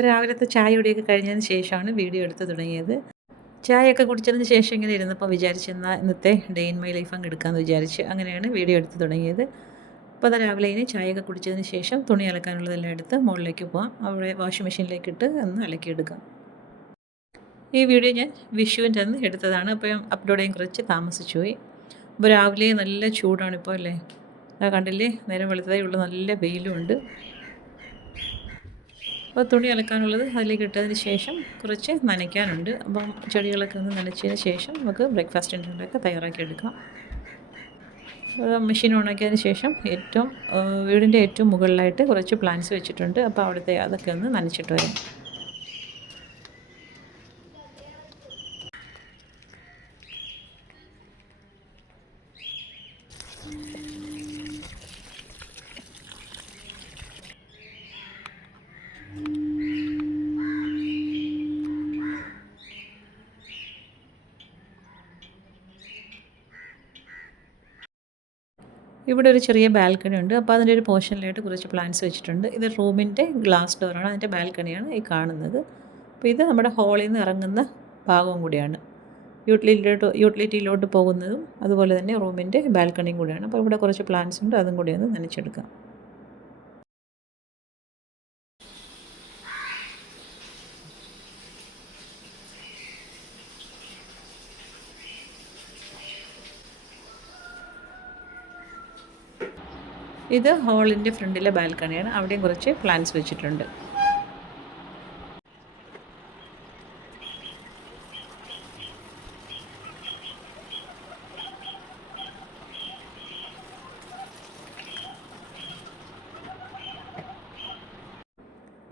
അപ്പോൾ രാവിലത്തെ ചായ കുടിയൊക്കെ കഴിഞ്ഞതിന് ശേഷമാണ് വീഡിയോ എടുത്ത് തുടങ്ങിയത്. ചായയൊക്കെ കുടിച്ചതിന് ശേഷം ഇങ്ങനെ ഇരുന്നപ്പോൾ വിചാരിച്ചെന്നാൽ ഇന്നത്തെ ഡേ ഇൻ മൈ ലൈഫ് അങ്ങ് എടുക്കാമെന്ന് വിചാരിച്ച് അങ്ങനെയാണ് വീഡിയോ എടുത്ത് തുടങ്ങിയത്. അപ്പോൾ അത് രാവിലെ ഇനി ചായയൊക്കെ കുടിച്ചതിന് ശേഷം തുണി അലക്കാനുള്ളതെല്ലാം എടുത്ത് മുകളിലേക്ക് പോകാം. അവിടെ വാഷിംഗ് മെഷീനിലേക്ക് ഇട്ട് ഒന്ന് അലക്കിയെടുക്കാം. ഈ വീഡിയോ ഞാൻ വിഷുവിൻ്റെ അന്ന് എടുത്തതാണ്. അപ്പോൾ അപ്ലോഡ് ചെയ്യാൻ കുറച്ച് താമസിച്ചു പോയി. അപ്പോൾ രാവിലെ നല്ല ചൂടാണിപ്പോൾ അല്ലേ, കണ്ടില്ലേ, നേരം വെളുത്തതേ ഉള്ളൂ, നല്ല വെയിലും ഉണ്ട്. അപ്പോൾ തുണി അലക്കാനുള്ളത് അതിലേക്ക് ഇട്ടതിന് ശേഷം കുറച്ച് നനയ്ക്കാനുണ്ട്. അപ്പം ചെടികളൊക്കെ ഒന്ന് നനച്ചതിന് ശേഷം നമുക്ക് ബ്രേക്ക്ഫാസ്റ്റിൻ്റെയൊക്കെ തയ്യാറാക്കിയെടുക്കാം. മെഷീൻ ഓണാക്കിയതിന് ശേഷം വീടിൻ്റെ ഏറ്റവും മുകളിലായിട്ട് കുറച്ച് പ്ലാന്റ്സ് വെച്ചിട്ടുണ്ട്. അപ്പോൾ അവിടുത്തെ അതൊക്കെ ഒന്ന് നനച്ചിട്ട് വരാം. ഇവിടെ ഒരു ചെറിയ ബാൽക്കണി ഉണ്ട്. അപ്പോൾ അതിൻ്റെ ഒരു പോർഷനിലായിട്ട് കുറച്ച് പ്ലാന്റ്സ് വെച്ചിട്ടുണ്ട്. ഇത് റൂമിൻ്റെ ഗ്ലാസ് ഡോറാണ്, അതിൻ്റെ ബാൽക്കണിയാണ് ഈ കാണുന്നത്. അപ്പോൾ ഇത് നമ്മുടെ ഹാളിൽ നിന്ന് ഇറങ്ങുന്ന ഭാഗവും കൂടിയാണ്, യൂട്ടിലിറ്റിയിലോട്ട് പോകുന്നതും അതുപോലെ തന്നെ റൂമിൻ്റെ ബാൽക്കണിയും കൂടിയാണ്. അപ്പോൾ ഇവിടെ കുറച്ച് പ്ലാന്റ്സ് ഉണ്ട്, അതും കൂടി ഒന്ന് നനച്ചെടുക്കാം. ഇത് ഹാളിൻ്റെ ഫ്രണ്ടിലെ ബാൽക്കണിയാണ്, അവിടെയും കുറച്ച് പ്ലാന്റ്സ് വെച്ചിട്ടുണ്ട്.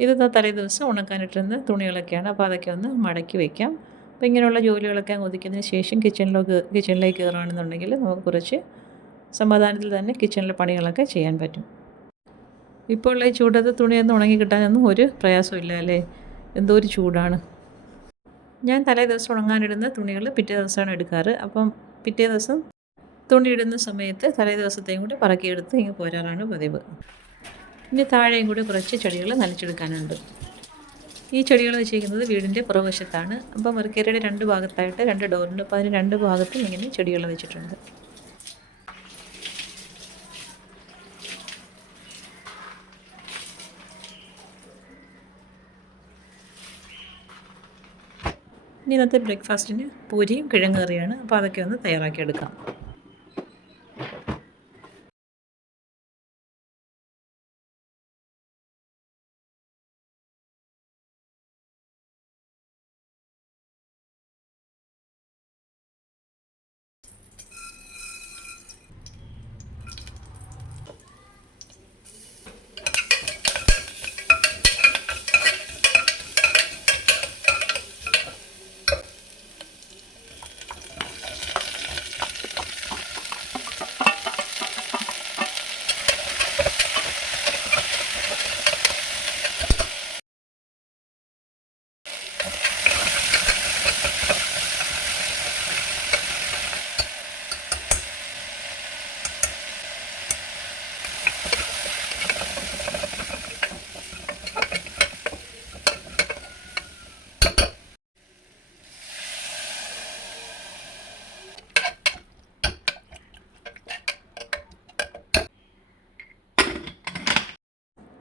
ഇത് തലേ ദിവസം ഉണക്കാനിട്ടിരുന്ന തുണികളൊക്കെയാണ്. അപ്പോൾ അതൊക്കെ ഒന്ന് മടക്കി വയ്ക്കാം. അപ്പോൾ ഇങ്ങനെയുള്ള ജോലികളൊക്കെ ഒതുക്കിയതിന് ശേഷം കിച്ചണിലേക്ക് കയറുകയാണെന്നുണ്ടെങ്കിൽ നമുക്ക് കുറച്ച് സമാധാനത്തിൽ തന്നെ കിച്ചണിലെ പണികളൊക്കെ ചെയ്യാൻ പറ്റും. ഇപ്പോൾ ഉള്ള ഈ ചൂടത്ത് തുണിയൊന്നും ഉണങ്ങി കിട്ടാനൊന്നും ഒരു പ്രയാസമില്ല അല്ലേ, എന്തോ ഒരു ചൂടാണ്. ഞാൻ തലേ ദിവസം ഉണങ്ങാനിടുന്ന തുണികൾ പിറ്റേ ദിവസമാണ് എടുക്കാറ്. അപ്പം പിറ്റേ ദിവസം തുണി ഇടുന്ന സമയത്ത് തലേ ദിവസത്തെയും കൂടി പറക്കിയെടുത്ത് ഇങ്ങനെ പോരാറാണ് പതിവ്. ഇനി താഴെയും കൂടി കുറച്ച് ചെടികൾ നനച്ചെടുക്കാനുണ്ട്. ഈ ചെടികൾ വെച്ചിരിക്കുന്നത് വീടിൻ്റെ പുറകുവശത്താണ്. അപ്പം വർക്കേരിയുടെ 2 ഭാഗത്തായിട്ട് 2 ഡോറുണ്ട്. അപ്പോൾ അതിന് 2 ഭാഗത്തും ഇങ്ങനെ ചെടികൾ വെച്ചിട്ടുണ്ട്. ഇനി ഇന്നത്തെ ബ്രേക്ക്ഫാസ്റ്റിന് പൂരിയും കിഴങ്ങ് കറിയാണ്. അപ്പോൾ അതൊക്കെ ഒന്ന് തയ്യാറാക്കിയെടുക്കാം.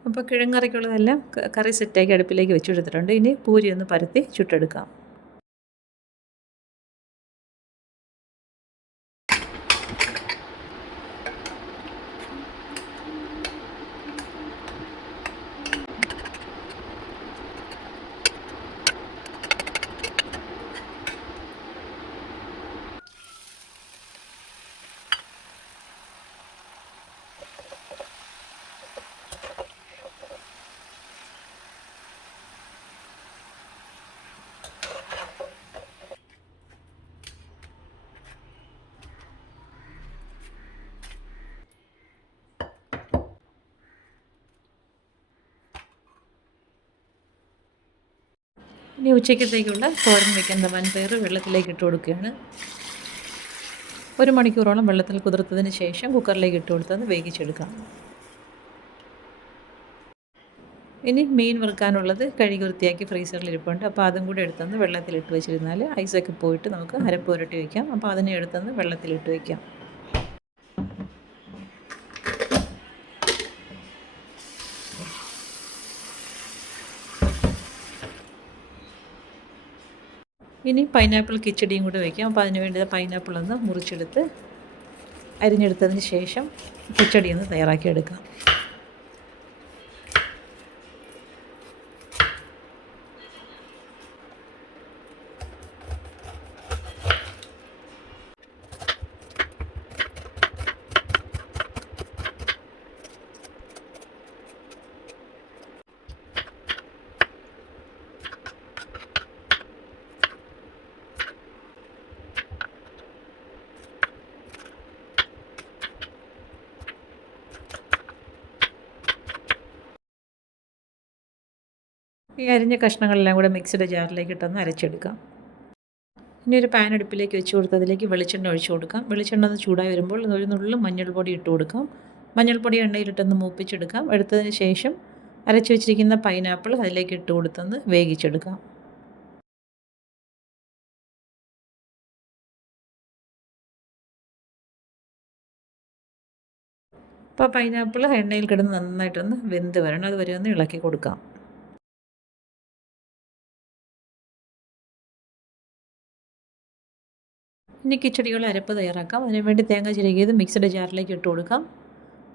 അപ്പോൾ കിഴങ്ങറിക്കുള്ളതെല്ലാം കറി സെറ്റാക്കി അടുപ്പിലേക്ക് വെച്ചെടുത്തിട്ടുണ്ട്. ഇനി പൂരി ഒന്ന് പരത്തി ചുട്ടെടുക്കാം. ഇനി ഉച്ചയ്ക്കത്തേക്കുള്ള തോരൻ വയ്ക്കുന്ന വൻപയർ വെള്ളത്തിലേക്ക് ഇട്ട് കൊടുക്കുകയാണ്. 1 മണിക്കൂറോളം വെള്ളത്തിൽ കുതിർത്തതിന് ശേഷം കുക്കറിലേക്ക് ഇട്ട് കൊടുത്തത് വേവിച്ചെടുക്കാം. ഇനി മീൻ വറുക്കാനുള്ളത് കഴുകി വൃത്തിയാക്കി ഫ്രീസറിൽ ഇരിപ്പുണ്ട്. അപ്പോൾ അതും കൂടി എടുത്തൊന്ന് വെള്ളത്തിലിട്ട് വെച്ചിരുന്നാൽ ഐസൊക്കെ പോയിട്ട് നമുക്ക് അരപ്പ് പുരട്ടി വയ്ക്കാം. അപ്പോൾ അതിനെ എടുത്തൊന്ന് വെള്ളത്തിലിട്ട് വയ്ക്കാം. ഇനി പൈനാപ്പിൾ കിച്ചടിയും കൂടി വയ്ക്കാം. അപ്പോൾ അതിന് വേണ്ടി പൈനാപ്പിൾ ഒന്ന് മുറിച്ചെടുത്ത് അരിഞ്ഞെടുത്തതിന് ശേഷം കിച്ചടി ഒന്ന് തയ്യാറാക്കിയെടുക്കാം. ഈ അരിഞ്ഞ കഷ്ണങ്ങളെല്ലാം കൂടെ മിക്സിയുടെ ജാറിലേക്ക് ഇട്ടൊന്ന് അരച്ചെടുക്കാം. ഇനി ഒരു പാൻ അടുപ്പിലേക്ക് വെച്ച് കൊടുത്ത് അതിലേക്ക് വെളിച്ചെണ്ണ ഒഴിച്ച് കൊടുക്കാം. വെളിച്ചെണ്ണ ഒന്ന് ചൂടായി വരുമ്പോൾ ഒരു നുള്ളും മഞ്ഞൾപ്പൊടി ഇട്ട് കൊടുക്കാം. മഞ്ഞൾപ്പൊടി എണ്ണയിലിട്ടൊന്ന് മൂപ്പിച്ചെടുക്കാം. എടുത്തതിന് ശേഷം അരച്ച് വെച്ചിരിക്കുന്ന പൈനാപ്പിൾ അതിലേക്ക് ഇട്ട് കൊടുത്തൊന്ന് വേവിച്ചെടുക്കാം. അപ്പോൾ പൈനാപ്പിൾ എണ്ണയിൽ കിടന്ന് നന്നായിട്ടൊന്ന് വെന്ത് വരണം. അതുവരെ ഒന്ന് ഇളക്കി കൊടുക്കാം. ഇനി കിച്ചടികൾ അരപ്പ് തയ്യാറാക്കാം. അതിനുവേണ്ടി തേങ്ങ ചിരകിയത് മിക്സിയുടെ ജാറിലേക്ക് ഇട്ട് കൊടുക്കാം.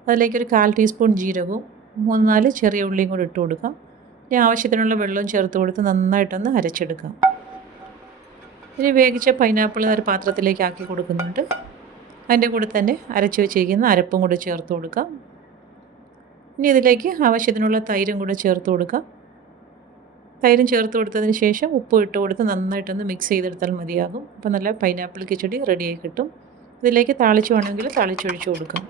അതിലേക്ക് ഒരു 1/4 ടീസ്പൂൺ ജീരകവും 3-4 ചെറിയ ഉള്ളിയും കൂടി ഇട്ട് കൊടുക്കാം. ഇനി ആവശ്യത്തിനുള്ള വെള്ളവും ചേർത്ത് കൊടുത്ത് നന്നായിട്ടൊന്ന് അരച്ചെടുക്കാം. ഇനി വേവിച്ച പൈനാപ്പിൾ ഒരു പാത്രത്തിലേക്ക് ആക്കി കൊടുക്കുന്നുണ്ട്. അതിൻ്റെ കൂടെ തന്നെ അരച്ച് വെച്ചിരിക്കുന്ന അരപ്പും കൂടി ചേർത്ത് കൊടുക്കാം. ഇനി ഇതിലേക്ക് ആവശ്യത്തിനുള്ള തൈരും കൂടെ ചേർത്ത് കൊടുക്കാം. തൈരും ചേർത്ത് കൊടുത്തതിന് ശേഷം ഉപ്പ് ഇട്ട് കൊടുത്ത് നന്നായിട്ടൊന്ന് മിക്സ് ചെയ്തെടുത്താൽ മതിയാകും. അപ്പോൾ നല്ല പൈനാപ്പിൾ കിച്ചടി റെഡിയായി കിട്ടും. ഇതിലേക്ക് താളിച്ച് വേണമെങ്കിൽ താളിച്ചൊഴിച്ച് കൊടുക്കാം.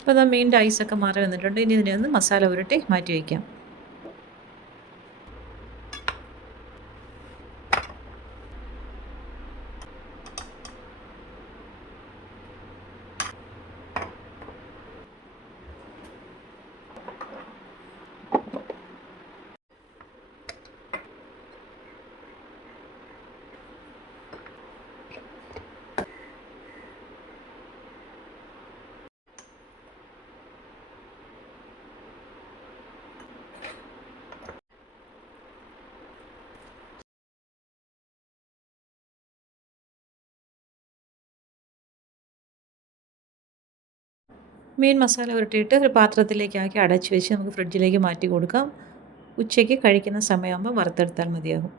അപ്പോൾ അത് മീനിൻ്റെ ഐസൊക്കെ മാറി വന്നിട്ടുണ്ട്. ഇനി ഇതിനെ ഒന്ന് മസാല പുരട്ടി മാറ്റി വയ്ക്കാം. മീൻ മസാല പുരട്ടിയിട്ട് ഒരു പാത്രത്തിലേക്കാക്കി അടച്ച് വെച്ച് നമുക്ക് ഫ്രിഡ്ജിലേക്ക് മാറ്റി കൊടുക്കാം. ഉച്ചയ്ക്ക് കഴിക്കുന്ന സമയമാകുമ്പോൾ വറുത്തെടുത്താൽ മതിയാകും.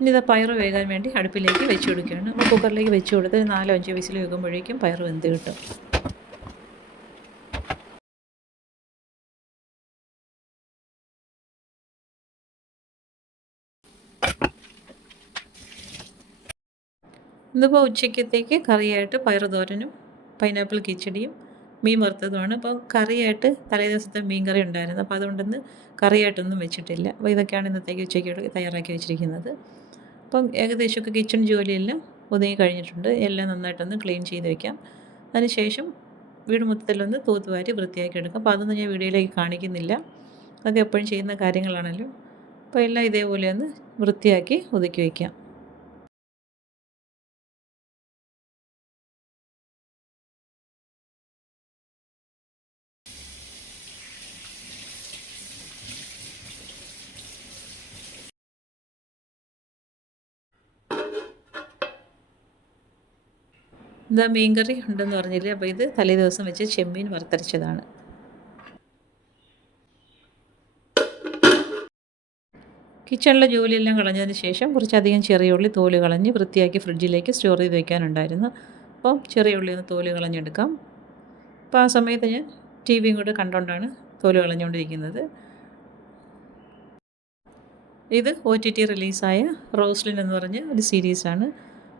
ഇനി ഇത് പയറ് വേകാൻ വേണ്ടി അടുപ്പിലേക്ക് വെച്ച് കൊടുക്കുകയാണ്. അപ്പോൾ കുക്കറിലേക്ക് വെച്ച് കൊടുത്ത് 4-5 വിസിൽ വെക്കുമ്പോഴേക്കും പയറ് വെന്ത് കിട്ടും. ഇന്നിപ്പോൾ ഉച്ചയ്ക്കത്തേക്ക് കറിയായിട്ട് പയറ് തോരനും പൈനാപ്പിൾ കിച്ചടിയും മീൻ വറുത്തതുമാണ്. അപ്പോൾ കറിയായിട്ട് തലേ ദിവസത്തെ മീൻ കറി ഉണ്ടായിരുന്നു. അപ്പോൾ അതുകൊണ്ടിന്ന് കറിയായിട്ടൊന്നും വെച്ചിട്ടില്ല. അപ്പോൾ ഇതൊക്കെയാണ് ഇന്നത്തേക്ക് ഉച്ചയ്ക്ക് തയ്യാറാക്കി വെച്ചിരിക്കുന്നത്. അപ്പം ഏകദേശമൊക്കെ കിച്ചൺ ജോലിയെല്ലാം ഒതുങ്ങി കഴിഞ്ഞിട്ടുണ്ട്. എല്ലാം നന്നായിട്ടൊന്ന് ക്ലീൻ ചെയ്ത് വയ്ക്കാം. അതിനുശേഷം വീട് മൊത്തത്തിലൊന്ന് തൂത്തുവാരി വൃത്തിയാക്കി എടുക്കാം. അപ്പോൾ അതൊന്നും ഞാൻ വീഡിയോയിലേക്ക് കാണിക്കുന്നില്ല. അതൊക്കെ എപ്പോഴും ചെയ്യുന്ന കാര്യങ്ങളാണല്ലോ. അപ്പോൾ എല്ലാം ഇതേപോലെ ഒന്ന് വൃത്തിയാക്കി ഒതുക്കി വയ്ക്കാം. ഇതാ മീൻകറി ഉണ്ടെന്ന് പറഞ്ഞില്ലേ. അപ്പോൾ ഇത് തലേ ദിവസം വെച്ച് ചെമ്മീൻ വറുത്തരച്ചതാണ്. കിച്ചണിലെ ജോലിയെല്ലാം കളഞ്ഞതിന് ശേഷം കുറച്ചധികം ചെറിയ ഉള്ളി തോല് കളഞ്ഞ് വൃത്തിയാക്കി ഫ്രിഡ്ജിലേക്ക് സ്റ്റോർ ചെയ്ത് വയ്ക്കാനുണ്ടായിരുന്നു. അപ്പോൾ ചെറിയ ഉള്ളി ഒന്ന് തോല് കളഞ്ഞെടുക്കാം. അപ്പോൾ ആ സമയത്ത് ഞാൻ ടി വിയും കൂടെ കണ്ടുകൊണ്ടാണ് തോല് കളഞ്ഞുകൊണ്ടിരിക്കുന്നത്. ഇത് OTT റിലീസായ റോസ്ലിൻ എന്ന് പറഞ്ഞ ഒരു സീരീസാണ്.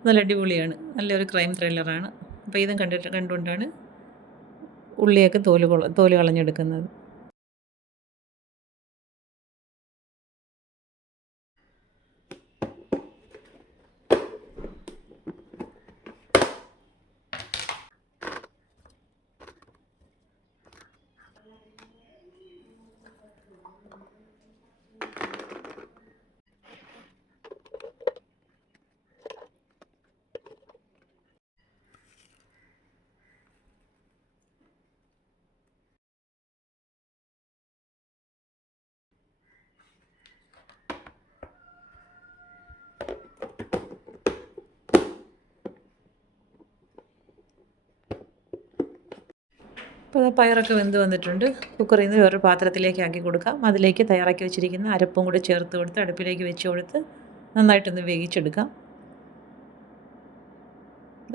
നല്ല അടിപൊളിയാണ്. നല്ലൊരു ക്രൈം ത്രില്ലറാണ്. അപ്പോൾ ഇതും കണ്ടുകൊണ്ടാണ് ഉള്ളിയൊക്കെ തോല് കളഞ്ഞെടുക്കുന്നത്. അപ്പോൾ പയറൊക്കെ വെന്ത് വന്നിട്ടുണ്ട്. കുക്കറിൽ നിന്ന് വേറൊരു പാത്രത്തിലേക്ക് ആക്കി കൊടുക്കാം. അതിലേക്ക് തയ്യാറാക്കി വെച്ചിരിക്കുന്ന അരപ്പും കൂടി ചേർത്ത് കൊടുത്ത് അടുപ്പിലേക്ക് വെച്ച് കൊടുത്ത് നന്നായിട്ടൊന്ന് വേവിച്ചെടുക്കാം.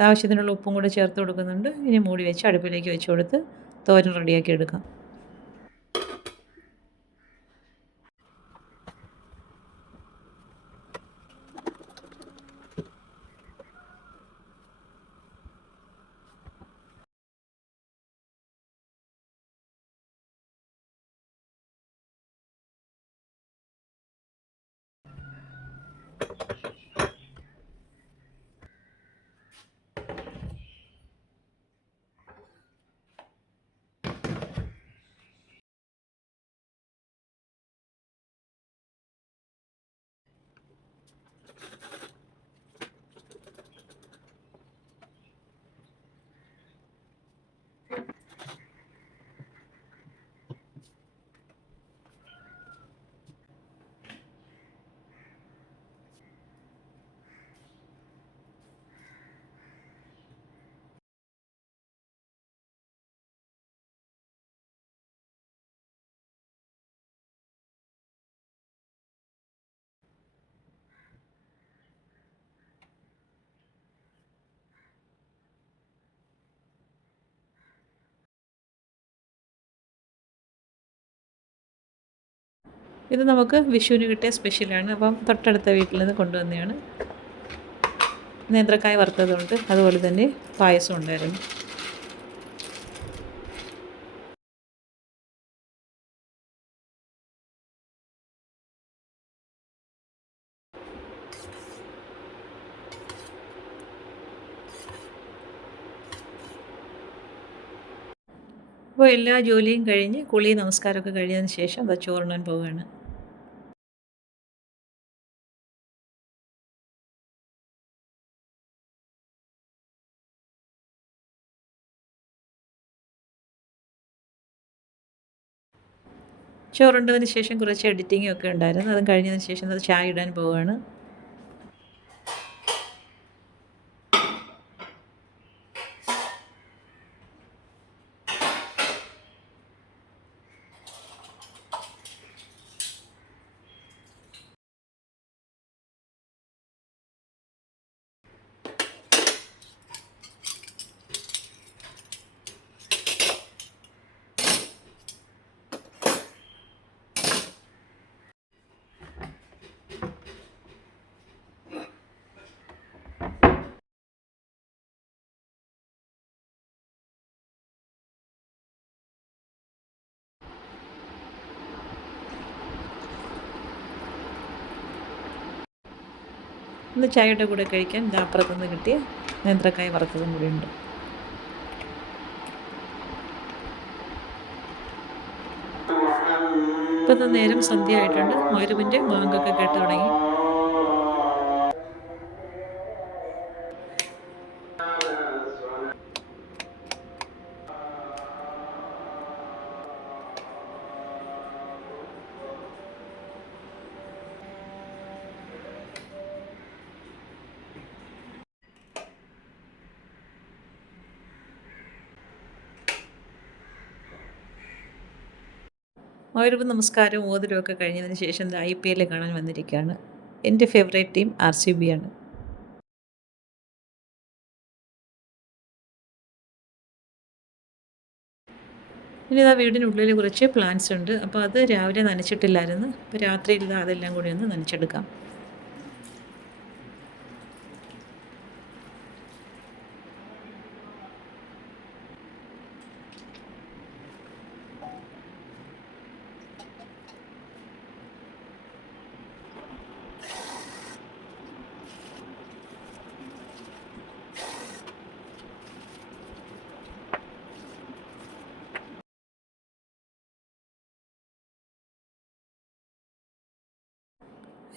ആവശ്യത്തിനുള്ള ഉപ്പും കൂടി ചേർത്ത് കൊടുക്കുന്നുണ്ട്. ഇനി മൂടി വെച്ച് അടുപ്പിലേക്ക് വെച്ച് കൊടുത്ത് തോരൻ റെഡിയാക്കി എടുക്കാം. ഇത് നമുക്ക് വിഷുവിന് കിട്ടിയ സ്പെഷ്യലാണ്. അപ്പം തൊട്ടടുത്ത വീട്ടിൽ നിന്ന് കൊണ്ടുവന്നതാണ്. നേന്ത്രക്കായ വറുത്തതുണ്ട്, അതുപോലെ തന്നെ പായസം ഉണ്ടായിരുന്നു. അപ്പോൾ എല്ലാ ജോലിയും കഴിഞ്ഞ് കുളി നമസ്കാരമൊക്കെ കഴിഞ്ഞതിന് ശേഷം അത് ചോറുണ്ണാൻ പോവുകയാണ്. ചോറുണ്ടതിന് ശേഷം കുറച്ച് എഡിറ്റിംഗ് ഒക്കെ ഉണ്ടായിരുന്നു. അതും കഴിഞ്ഞതിന് ശേഷം അത് ചായ ഇടാൻ പോവുകയാണ്. ഇന്ന് ചായയുടെ കൂടെ കഴിക്കാൻ അപ്പുറത്തുനിന്ന് കിട്ടിയ നേന്ത്രക്കായ വറുത്തതും കൂടി ഉണ്ട്. ഇപ്പോഴത്തെ നേരം സന്ധ്യ ആയിട്ടുണ്ട്. മഗ്‌രിബിൻ്റെ ബാങ്കൊക്കെ കേട്ട് തുടങ്ങി. മഗ്‌രിബ് നമസ്കാരവും ഓതലും ഒക്കെ കഴിഞ്ഞതിന് ശേഷം IPL കാണാൻ വന്നിരിക്കുകയാണ്. എൻ്റെ ഫേവറേറ്റ് ടീം RCB ആണ്. ഇനി ഇതാ വീടിനുള്ളിൽ കുറച്ച് പ്ലാന്റ്സ് ഉണ്ട്. അപ്പോൾ അത് രാവിലെ നനച്ചിട്ടില്ലായിരുന്നു. അപ്പോൾ രാത്രിയിൽ ഇതാ അതെല്ലാം കൂടി ഒന്ന് നനച്ചെടുക്കാം.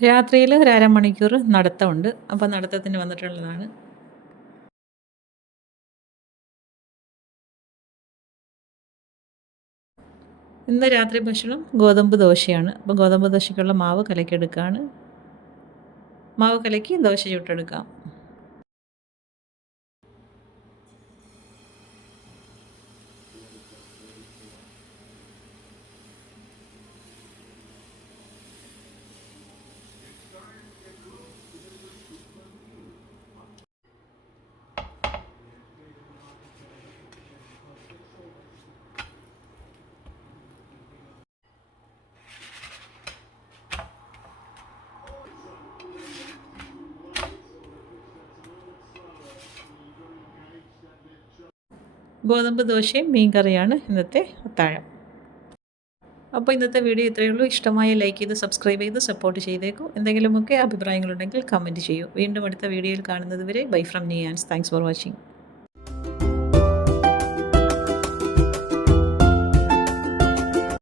രാത്രിയിൽ ഒരു അരമണിക്കൂർ നടത്തമുണ്ട്. അപ്പോൾ നടത്തത്തിന് വന്നിട്ടുള്ളതാണ്. ഇന്ന് രാത്രി ഭക്ഷണം ഗോതമ്പ് ദോശയാണ്. അപ്പോൾ ഗോതമ്പ് ദോശയ്ക്കുള്ള മാവ് കലക്കിയെടുക്കുകയാണ്. മാവ് കലക്കി ദോശ ചുട്ടെടുക്കാം. ഗോതമ്പ് ദോശയും മീൻ കറിയാണ് ഇന്നത്തെ അത്താഴം. അപ്പോൾ ഇന്നത്തെ വീഡിയോ ഇത്രയേ ഉള്ളൂ. ഇഷ്ടമായ ലൈക്ക് ചെയ്ത് സബ്സ്ക്രൈബ് ചെയ്ത് സപ്പോർട്ട് ചെയ്തേക്കൂ. എന്തെങ്കിലുമൊക്കെ അഭിപ്രായങ്ങളുണ്ടെങ്കിൽ കമൻറ്റ് ചെയ്യൂ. വീണ്ടും അടുത്ത വീഡിയോയിൽ കാണുന്നത് വരെ ബൈ ഫ്രം നിയാൻസ്. Thanks for watching.